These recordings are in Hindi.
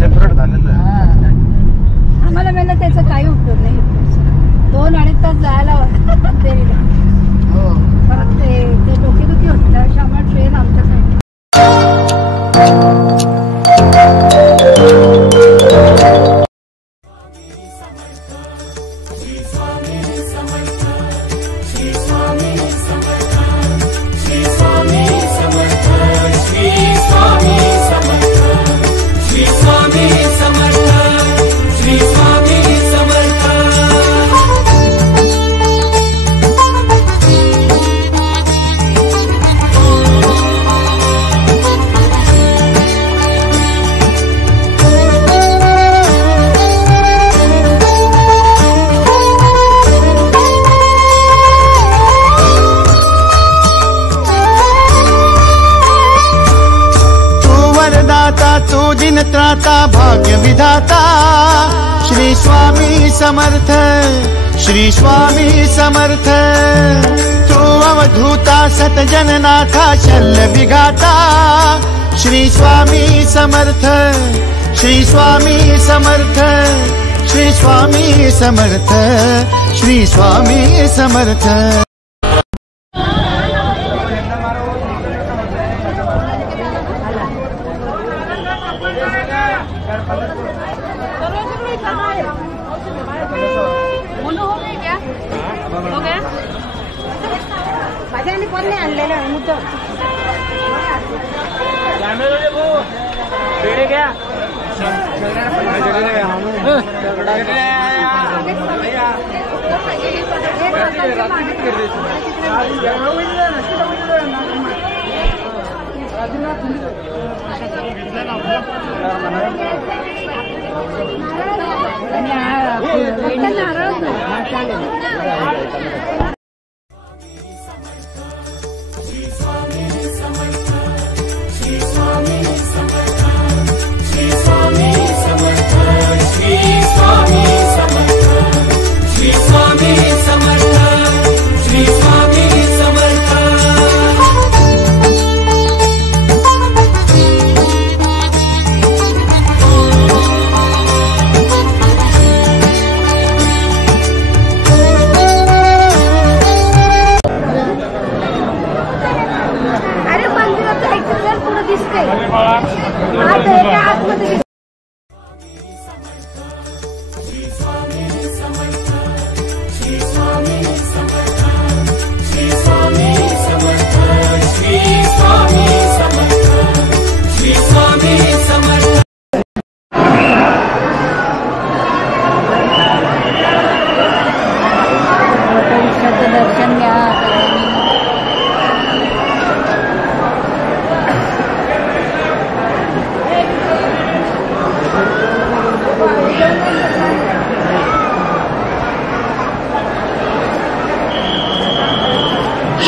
सेपरेट झालेलं आहे. आम्हाला म्हणलं त्याचा काही उपयोग नाही. 2-2.5 तास जायला परत ते डोकेदुखी होती. त्यापेक्षा आम्हाला ट्रेन आमच्यासाठी. त्राता भाग्य विधाता श्री स्वामी समर्थ, श्री स्वामी समर्थ. तू अवधूता सतजननाथा शल्य विघाता श्री स्वामी समर्थ, श्री स्वामी समर्थ, श्री स्वामी समर्थ, श्री स्वामी समर्थ.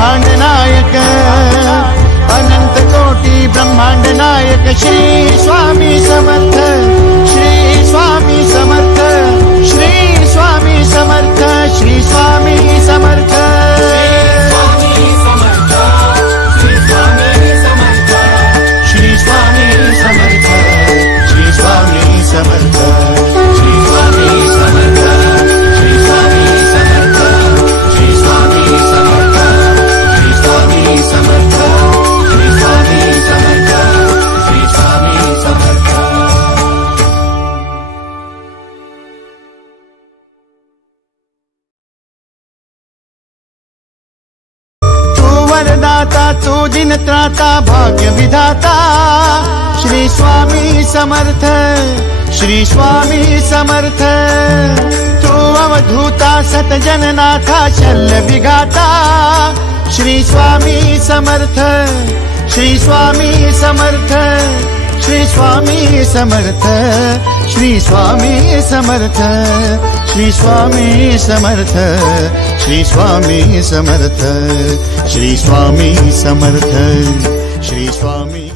ब्रह्मांड नायक, अनंत कोटि ब्रह्मांड नायक श्री स्वामी समर्थ, श्री स्वामी समर्थ, श्री स्वामी समर्थ, श्री स्वामी समर्थ, स्वामी समर्थ, श्री स्वामी समर्थ, श्री स्वामी समर्थ, श्री स्वामी समर्थ, श्री स्वामी समर्थ, श्री स्वामी समर्थ, श्री स्वामी समर्थ, श्री स्वामी समर्थ, श्री स्वामी समर्थ, श्री स्वामी समर्थ। वरदाता तू दिन त्राता भाग्य विधाता, श्री स्वामी समर्थ, श्री स्वामी समर्थ, तू अवधूता सत जननाथा शल्य विघाता, श्री स्वामी समर्थ, श्री स्वामी समर्थ, श्री स्वामी समर्थ, श्री स्वामी समर्थ, श्री स्वामी समर्थ, श्री स्वामी समर्थ, श्री स्वामी समर्थ, श्री स्वामी